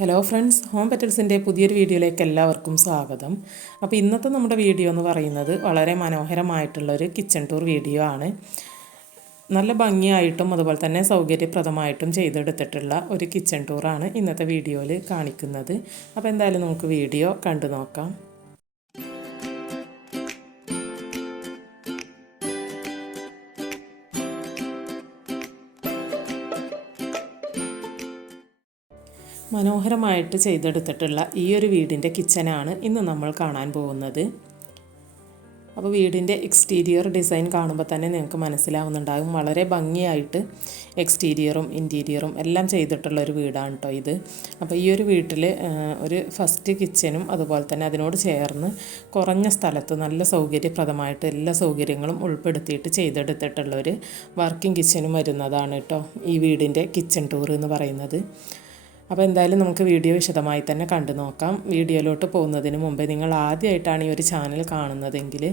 Hello friends, home പെറ്റൽസിൻ്റെ പുതിയൊരു വീഡിയോയിലേക്ക് എല്ലാവർക്കും സ്വാഗതം. അപ്പോൾ ഇന്നത്തെ നമ്മുടെ വീഡിയോ എന്ന് പറയുന്നത് വളരെ മനോഹരമായിട്ടുള്ളൊരു കിച്ചൺ ടൂർ വീഡിയോ ആണ്. നല്ല ഭംഗിയായിട്ടും അതുപോലെ തന്നെ സൗകര്യപ്രദമായിട്ടും ചെയ്തെടുത്തിട്ടുള്ള ഒരു കിച്ചൺ ടൂറാണ് ഇന്നത്തെ വീഡിയോയിൽ കാണിക്കുന്നത്. അപ്പോൾ എന്തായാലും നമുക്ക് വീഡിയോ കണ്ടു നോക്കാം. മനോഹരമായിട്ട് ചെയ്തെടുത്തിട്ടുള്ള ഈ ഒരു വീടിൻ്റെ കിച്ചനാണ് ഇന്ന് നമ്മൾ കാണാൻ പോകുന്നത്. അപ്പോൾ വീടിൻ്റെ എക്സ്റ്റീരിയർ ഡിസൈൻ കാണുമ്പോൾ തന്നെ നിങ്ങൾക്ക് മനസ്സിലാവുന്നുണ്ടാകും, വളരെ ഭംഗിയായിട്ട് എക്സ്റ്റീരിയറും ഇൻറ്റീരിയറും എല്ലാം ചെയ്തിട്ടുള്ള ഒരു വീടാണ് കേട്ടോ ഇത്. അപ്പോൾ ഈ ഒരു വീട്ടിൽ ഒരു ഫസ്റ്റ് കിച്ചനും അതുപോലെ തന്നെ അതിനോട് ചേർന്ന് കുറഞ്ഞ സ്ഥലത്ത് നല്ല സൗകര്യപ്രദമായിട്ട് എല്ലാ സൗകര്യങ്ങളും ഉൾപ്പെടുത്തിയിട്ട് ചെയ്തെടുത്തിട്ടുള്ള ഒരു വർക്കിംഗ് കിച്ചനും വരുന്നതാണ് കേട്ടോ ഈ വീടിൻ്റെ കിച്ചൺ ടൂർ എന്ന് പറയുന്നത്. അപ്പോൾ എന്തായാലും നമുക്ക് വീഡിയോ വിശദമായി തന്നെ കണ്ടു നോക്കാം. വീഡിയോയിലോട്ട് പോകുന്നതിന് മുമ്പേ നിങ്ങൾ ആദ്യമായിട്ടാണ് ഈ ഒരു ചാനൽ കാണുന്നതെങ്കിൽ,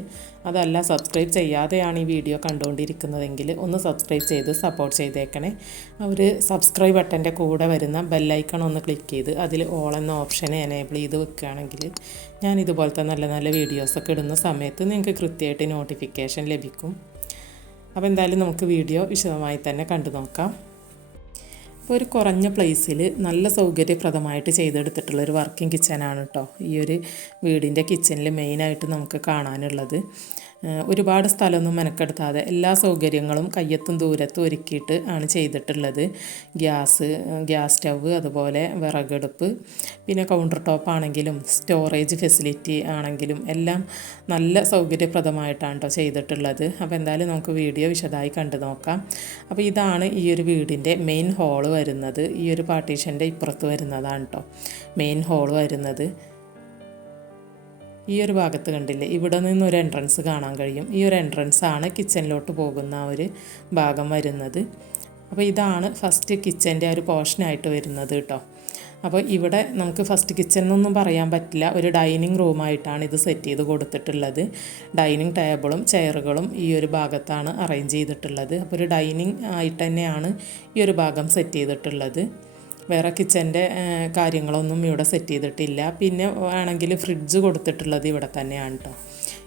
അതല്ല സബ്സ്ക്രൈബ് ചെയ്യാതെയാണ് ഈ വീഡിയോ കണ്ടുകൊണ്ടിരിക്കുന്നതെങ്കിൽ ഒന്ന് സബ്സ്ക്രൈബ് ചെയ്ത് സപ്പോർട്ട് ചെയ്തേക്കണേ. ഒരു സബ്സ്ക്രൈബ് ബട്ടൻ്റെ കൂടെ വരുന്ന ബെല്ലൈക്കൺ ഒന്ന് ക്ലിക്ക് ചെയ്ത് അതിൽ ഓൾ എന്ന ഓപ്ഷൻ എനേബിൾ ചെയ്ത് വെക്കുകയാണെങ്കിൽ ഞാൻ ഇതുപോലത്തെ നല്ല നല്ല വീഡിയോസൊക്കെ ഇടുന്ന സമയത്ത് നിങ്ങൾക്ക് കൃത്യമായിട്ട് നോട്ടിഫിക്കേഷൻ ലഭിക്കും. അപ്പോൾ എന്തായാലും നമുക്ക് വീഡിയോ വിശദമായി തന്നെ കണ്ടു നോക്കാം. ഒരു കുറഞ്ഞ പ്ലേസിൽ നല്ല സൗകര്യപ്രദമായിട്ട് ചെയ്തെടുത്തിട്ടുള്ളൊരു വർക്കിംഗ് കിച്ചനാണ് കേട്ടോ ഈ ഒരു വീടിൻ്റെ കിച്ചണിൽ മെയിനായിട്ട് നമുക്ക് കാണാനുള്ളത്. ഒരുപാട് സ്ഥലമൊന്നും മെനക്കെടുത്താതെ എല്ലാ സൗകര്യങ്ങളും കയ്യെത്തും ദൂരത്തും ഒരുക്കിയിട്ട് ആണ് ചെയ്തിട്ടുള്ളത്. ഗ്യാസ് സ്റ്റൗവ്, അതുപോലെ വിറകടുപ്പ്, പിന്നെ കൗണ്ടർ ടോപ്പ് ആണെങ്കിലും സ്റ്റോറേജ് ഫെസിലിറ്റി ആണെങ്കിലും എല്ലാം നല്ല സൗകര്യപ്രദമായിട്ടാണ് കേട്ടോ ചെയ്തിട്ടുള്ളത്. അപ്പോൾ എന്തായാലും നമുക്ക് വീഡിയോ വിശദമായി കണ്ടു നോക്കാം. അപ്പോൾ ഇതാണ് ഈ ഒരു വീടിൻ്റെ മെയിൻ ഹോള് വരുന്നത്. ഈ ഒരു പാർട്ടീഷൻ്റെ ഇപ്പുറത്ത് വരുന്നതാണ് കേട്ടോ മെയിൻ ഹോള് വരുന്നത്. ഈ ഒരു ഭാഗത്ത് കണ്ടില്ലേ, ഇവിടെ നിന്നൊരു എൻട്രൻസ് കാണാൻ കഴിയും. ഈ ഒരു എൻട്രൻസ് ആണ് കിച്ചണിലോട്ട് പോകുന്ന ഒരു ഭാഗം വരുന്നത്. അപ്പോൾ ഇതാണ് ഫസ്റ്റ് കിച്ചൻ്റെ ഒരു പോർഷനായിട്ട് വരുന്നത് കേട്ടോ. അപ്പോൾ ഇവിടെ നമുക്ക് ഫസ്റ്റ് കിച്ചൺ എന്നൊന്നും പറയാൻ പറ്റില്ല, ഒരു ഡൈനിങ് റൂമായിട്ടാണ് ഇത് സെറ്റ് ചെയ്ത് കൊടുത്തിട്ടുള്ളത്. ഡൈനിങ് ടേബിളും ചെയറുകളും ഈ ഒരു ഭാഗത്താണ് അറേഞ്ച് ചെയ്തിട്ടുള്ളത്. അപ്പോൾ ഒരു ഡൈനിങ് ആയിട്ട് തന്നെയാണ് ഈ ഒരു ഭാഗം സെറ്റ് ചെയ്തിട്ടുള്ളത്. വേറെ കിച്ചൻ്റെ കാര്യങ്ങളൊന്നും ഇവിടെ സെറ്റ് ചെയ്തിട്ടില്ല. പിന്നെ വേണമെങ്കിൽ ഫ്രിഡ്ജ് കൊടുത്തിട്ടുള്ളത് ഇവിടെ തന്നെയാണ് കേട്ടോ.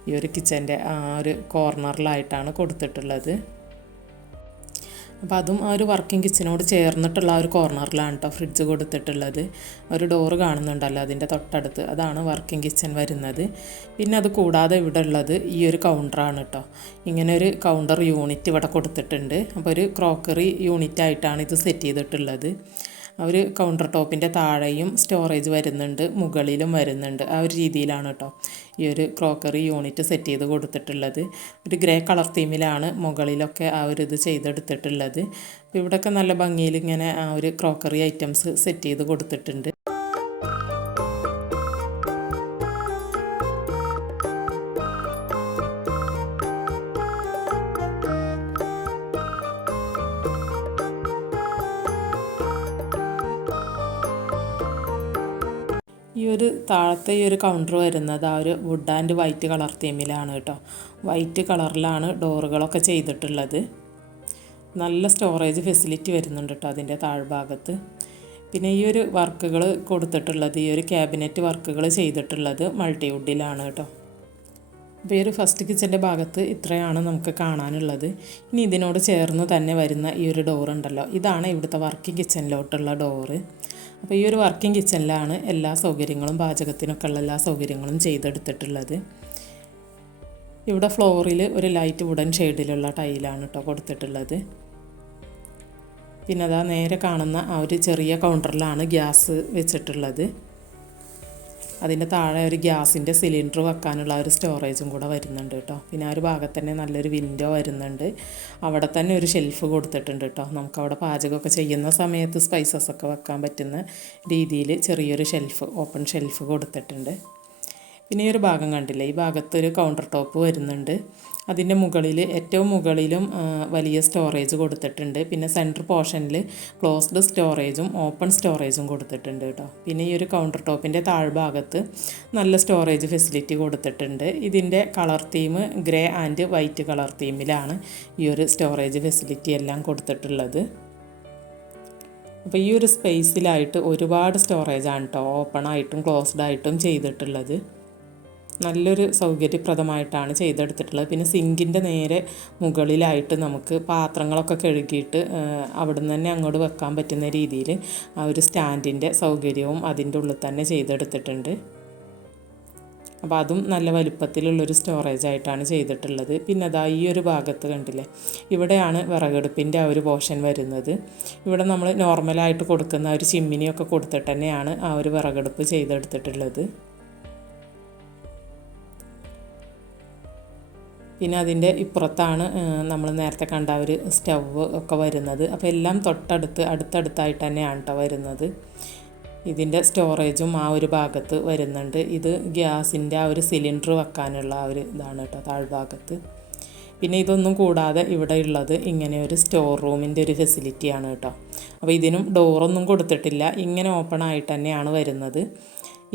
ഈ ഒരു കിച്ചൻ്റെ ഒരു കോർണറിലായിട്ടാണ് കൊടുത്തിട്ടുള്ളത്. അപ്പോൾ അതും ആ ഒരു വർക്കിംഗ് കിച്ചനോട് ചേർന്നിട്ടുള്ള ഒരു കോർണറിലാണ് കേട്ടോ ഫ്രിഡ്ജ് കൊടുത്തിട്ടുള്ളത്. ഒരു ഡോറ് കാണുന്നുണ്ടല്ലോ അതിൻ്റെ തൊട്ടടുത്ത്, അതാണ് വർക്കിംഗ് കിച്ചൻ വരുന്നത്. പിന്നെ അത് കൂടാതെ ഇവിടെ ഉള്ളത് ഈ ഒരു കൗണ്ടറാണ് കേട്ടോ. ഇങ്ങനെ ഒരു കൗണ്ടർ യൂണിറ്റ് ഇവിടെ കൊടുത്തിട്ടുണ്ട്. അപ്പോൾ ഒരു ക്രോക്കറി യൂണിറ്റ് ആയിട്ടാണ് ഇത് സെറ്റ് ചെയ്തിട്ടുള്ളത്. ഒരു കൗണ്ടർ ടോപ്പിൻ്റെ താഴെയും സ്റ്റോറേജ് വരുന്നുണ്ട്, മുകളിലും വരുന്നുണ്ട്. ആ ഒരു രീതിയിലാണ് കേട്ടോ ഈ ഒരു ക്രോക്കറി യൂണിറ്റ് സെറ്റ് ചെയ്ത് കൊടുത്തിട്ടുള്ളത്. ഒരു ഗ്രേ കളർ തീമിലാണ് മുകളിലൊക്കെ ആ ഒരു ഇത് ചെയ്തെടുത്തിട്ടുള്ളത്. അപ്പോൾ ഇവിടെയൊക്കെ നല്ല ഭംഗിയിൽ ഇങ്ങനെ ആ ഒരു ക്രോക്കറി ഐറ്റംസ് സെറ്റ് ചെയ്ത് കൊടുത്തിട്ടുണ്ട്. ഈ ഒരു താഴത്തെ ഈ ഒരു കൗണ്ടർ വരുന്നത് ആ ഒരു വുഡ് ആൻഡ് വൈറ്റ് കളർ തീമിലാണ് കേട്ടോ. വൈറ്റ് കളറിലാണ് ഡോറുകളൊക്കെ ചെയ്തിട്ടുള്ളത്. നല്ല സ്റ്റോറേജ് ഫെസിലിറ്റി വരുന്നുണ്ട് കേട്ടോ അതിൻ്റെ താഴ്ഭാഗത്ത്. പിന്നെ ഈ ഒരു വർക്കുകൾ കൊടുത്തിട്ടുള്ളത്, ഈ ഒരു ക്യാബിനറ്റ് വർക്കുകൾ ചെയ്തിട്ടുള്ളത് മൾട്ടിവുഡിലാണ് കേട്ടോ. അപ്പോൾ ഈ ഒരു ഫസ്റ്റ് കിച്ചൻ്റെ ഭാഗത്ത് ഇത്രയാണ് നമുക്ക് കാണാനുള്ളത്. ഇനി ഇതിനോട് ചേർന്ന് തന്നെ വരുന്ന ഈ ഒരു ഡോറുണ്ടല്ലോ, ഇതാണ് ഇവിടുത്തെ വർക്കിംഗ് കിച്ചണിലോട്ടുള്ള ഡോറ്. അപ്പോൾ ഈ ഒരു വർക്കിംഗ് കിച്ചണിലാണ് എല്ലാ സൗകര്യങ്ങളും, പാചകത്തിനൊക്കെ ഉള്ള എല്ലാ സൗകര്യങ്ങളും ചെയ്തെടുത്തിട്ടുള്ളത്. ഇവിടെ ഫ്ലോറിൽ ഒരു ലൈറ്റ് വുഡൻ ഷെയ്ഡിലുള്ള ടൈലാണ് കേട്ടോ കൊടുത്തിട്ടുള്ളത്. പിന്നെ അതാ നേരെ കാണുന്ന ആ ഒരു ചെറിയ കൗണ്ടറിലാണ് ഗ്യാസ് വെച്ചിട്ടുള്ളത്. അതിൻ്റെ താഴെ ഒരു ഗ്യാസിൻ്റെ സിലിണ്ടർ വെക്കാനുള്ള ഒരു സ്റ്റോറേജും കൂടെ വരുന്നുണ്ട് കേട്ടോ. പിന്നെ ആ ഒരു ഭാഗത്ത് തന്നെ നല്ലൊരു വിൻഡോ വരുന്നുണ്ട്. അവിടെ തന്നെ ഒരു ഷെൽഫ് കൊടുത്തിട്ടുണ്ട് കേട്ടോ. നമുക്കവിടെ പാചകമൊക്കെ ചെയ്യുന്ന സമയത്ത് സ്പൈസസൊക്കെ വെക്കാൻ പറ്റുന്ന രീതിയിൽ ചെറിയൊരു ഷെൽഫ്, ഓപ്പൺ ഷെൽഫ് കൊടുത്തിട്ടുണ്ട്. പിന്നെ ഈ ഒരു ഭാഗം കണ്ടില്ലേ, ഈ ഭാഗത്തൊരു കൗണ്ടർ ടോപ്പ് വരുന്നുണ്ട്. അതിൻ്റെ മുകളിൽ, ഏറ്റവും മുകളിലും വലിയ സ്റ്റോറേജ് കൊടുത്തിട്ടുണ്ട്. പിന്നെ സെൻറ്റർ പോർഷനിൽ ക്ലോസ്ഡ് സ്റ്റോറേജും ഓപ്പൺ സ്റ്റോറേജും കൊടുത്തിട്ടുണ്ട് കേട്ടോ. പിന്നെ ഈ ഒരു കൗണ്ടർ ടോപ്പിൻ്റെ താഴ്ഭാഗത്ത് നല്ല സ്റ്റോറേജ് ഫെസിലിറ്റി കൊടുത്തിട്ടുണ്ട്. ഇതിൻ്റെ colour theme grey and white colour തീമിലാണ് ഈ ഒരു സ്റ്റോറേജ് ഫെസിലിറ്റി എല്ലാം കൊടുത്തിട്ടുള്ളത്. അപ്പോൾ ഈ ഒരു സ്പേസിലായിട്ട് ഒരുപാട് സ്റ്റോറേജാണ് കേട്ടോ ഓപ്പണായിട്ടും ക്ലോസ്ഡ് ആയിട്ടും ചെയ്തിട്ടുള്ളത്. നല്ലൊരു സൗകര്യപ്രദമായിട്ടാണ് ചെയ്തെടുത്തിട്ടുള്ളത്. പിന്നെ സിങ്കിൻ്റെ നേരെ മുകളിലായിട്ട് നമുക്ക് പാത്രങ്ങളൊക്കെ കഴുകിയിട്ട് അവിടുന്ന് തന്നെ അങ്ങോട്ട് വെക്കാൻ പറ്റുന്ന രീതിയിൽ ആ ഒരു സ്റ്റാൻഡിൻ്റെ സൗകര്യവും അതിൻ്റെ ഉള്ളിൽ തന്നെ ചെയ്തെടുത്തിട്ടുണ്ട്. അപ്പോൾ അതും നല്ല വലുപ്പത്തിലുള്ളൊരു സ്റ്റോറേജ് ആയിട്ടാണ് ചെയ്തിട്ടുള്ളത്. പിന്നെ അതാ ഈ ഒരു ഭാഗത്ത് കണ്ടില്ലേ, ഇവിടെയാണ് വിറകടുപ്പിൻ്റെ ആ ഒരു പോർഷൻ വരുന്നത്. ഇവിടെ നമ്മൾ നോർമലായിട്ട് കൊടുക്കുന്ന ഒരു ചിമ്മിനിയൊക്കെ കൊടുത്തിട്ട് തന്നെയാണ് ആ ഒരു വിറകടുപ്പ് ചെയ്തെടുത്തിട്ടുള്ളത്. പിന്നെ അതിൻ്റെ ഇപ്പുറത്താണ് നമ്മൾ നേരത്തെ കണ്ട ഒരു സ്റ്റവ് ഒക്കെ വരുന്നത്. അപ്പോൾ എല്ലാം അടുത്തടുത്തായിട്ട് തന്നെയാണ് കേട്ടോ വരുന്നത്. ഇതിൻ്റെ സ്റ്റോറേജും ആ ഒരു ഭാഗത്ത് വരുന്നുണ്ട്. ഇത് ഗ്യാസിൻ്റെ ആ ഒരു സിലിണ്ടർ വെക്കാനുള്ള ആ ഒരു ഇതാണ് കേട്ടോ താഴ്ഭാഗത്ത്. പിന്നെ ഇതൊന്നും കൂടാതെ ഇവിടെ ഉള്ളത് ഇങ്ങനെ ഒരു സ്റ്റോർ റൂമിൻ്റെ ഒരു ഫെസിലിറ്റിയാണ് കേട്ടോ. അപ്പോൾ ഇതിനും ഡോറൊന്നും കൊടുത്തിട്ടില്ല, ഇങ്ങനെ ഓപ്പൺ ആയിട്ട് തന്നെയാണ് വരുന്നത്.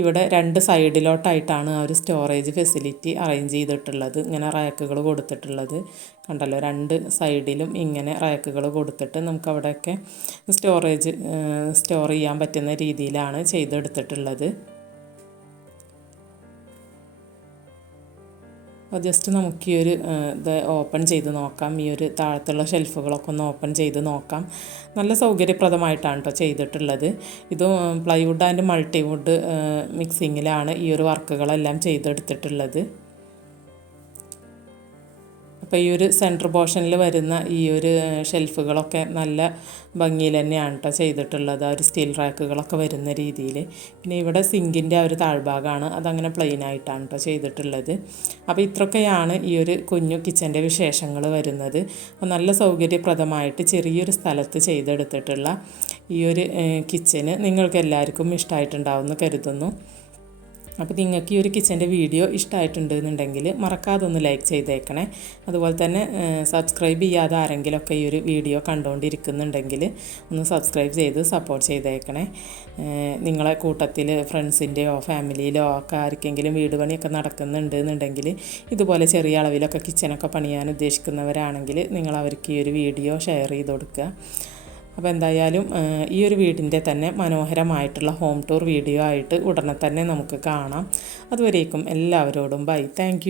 ഇവിടെ 2 സൈഡിലോട്ടായിട്ടാണ് ആ ഒരു സ്റ്റോറേജ് ഫെസിലിറ്റി അറേഞ്ച് ചെയ്തിട്ടുള്ളത്. ഇങ്ങനെ റാക്കുകൾ കൊടുത്തിട്ടുള്ളത് കണ്ടല്ലോ, 2 സൈഡിലും ഇങ്ങനെ റാക്കുകൾ കൊടുത്തിട്ട് നമുക്ക് അവിടെയൊക്കെ സ്റ്റോർ ചെയ്യാൻ പറ്റുന്ന രീതിയിലാണ് ചെയ്തെടുത്തിട്ടുള്ളത്. അപ്പോൾ ജസ്റ്റ് നമുക്ക് ഈ ഒരു ഇത് ഓപ്പൺ ചെയ്ത് നോക്കാം. ഈ ഒരു താഴത്തുള്ള ഷെൽഫുകളൊക്കെ ഒന്ന് ഓപ്പൺ ചെയ്ത് നോക്കാം. നല്ല സൗകര്യപ്രദമായിട്ടാണ് കേട്ടോ ചെയ്തിട്ടുള്ളത്. ഇത് പ്ലൈവുഡ് ആൻഡ് മൾട്ടിവുഡ് മിക്സിങ്ങിലാണ് ഈ ഒരു വർക്കുകളെല്ലാം ചെയ്തെടുത്തിട്ടുള്ളത്. അപ്പോൾ ഈ ഒരു സെൻറ്റർ പോർഷനിൽ വരുന്ന ഈ ഒരു ഷെൽഫുകളൊക്കെ നല്ല ഭംഗിയിൽ തന്നെയാണ് കേട്ടോ ചെയ്തിട്ടുള്ളത്. ആ ഒരു സ്റ്റീൽ റാക്കുകളൊക്കെ വരുന്ന രീതിയിൽ. പിന്നെ ഇവിടെ സിങ്കിൻ്റെ ആ ഒരു താഴ്ഭാഗമാണ്, അതങ്ങനെ പ്ലെയിൻ ആയിട്ടാണ് കേട്ടോ ചെയ്തിട്ടുള്ളത്. അപ്പോൾ ഇത്രയൊക്കെയാണ് ഈ ഒരു കുഞ്ഞു കിച്ചൻ്റെ വിശേഷങ്ങൾ വരുന്നത്. അപ്പോൾ നല്ല സൗകര്യപ്രദമായിട്ട് ചെറിയൊരു സ്ഥലത്ത് ചെയ്തെടുത്തിട്ടുള്ള ഈ ഒരു കിച്ചന് നിങ്ങൾക്ക് എല്ലാവർക്കും ഇഷ്ടമായിട്ടുണ്ടാവുമെന്ന് കരുതുന്നു. അപ്പോൾ നിങ്ങൾക്ക് ഈ ഒരു കിച്ചൻ്റെ വീഡിയോ ഇഷ്ടമായിട്ടുണ്ടെന്നുണ്ടെങ്കിൽ മറക്കാതെ ഒന്ന് ലൈക്ക് ചെയ്തേക്കണേ. അതുപോലെ തന്നെ സബ്സ്ക്രൈബ് ചെയ്യാതെ ആരെങ്കിലുമൊക്കെ ഈ ഒരു വീഡിയോ കണ്ടുകൊണ്ടിരിക്കുന്നുണ്ടെങ്കിൽ ഒന്ന് സബ്സ്ക്രൈബ് ചെയ്ത് സപ്പോർട്ട് ചെയ്തേക്കണേ. നിങ്ങളെ കൂട്ടത്തിൽ ഫ്രണ്ട്സിൻ്റെയോ ഫാമിലിയിലോ ഒക്കെ ആർക്കെങ്കിലും വീട് പണിയൊക്കെ നടക്കുന്നുണ്ടെന്നുണ്ടെങ്കിൽ ഇതുപോലെ ചെറിയ അളവിലൊക്കെ കിച്ചനൊക്കെ പണിയാൻ ഉദ്ദേശിക്കുന്നവരാണെങ്കിൽ നിങ്ങൾ അവർക്ക് ഈ ഒരു വീഡിയോ ഷെയർ ചെയ്ത് കൊടുക്കുക. അപ്പോൾ എന്തായാലും ഈ ഒരു വീടിൻ്റെ തന്നെ മനോഹരമായിട്ടുള്ള ഹോം ടൂർ വീഡിയോ ആയിട്ട് ഉടനെ തന്നെ നമുക്ക് കാണാം. അതുവരേക്കും എല്ലാവരോടും ബൈ. താങ്ക്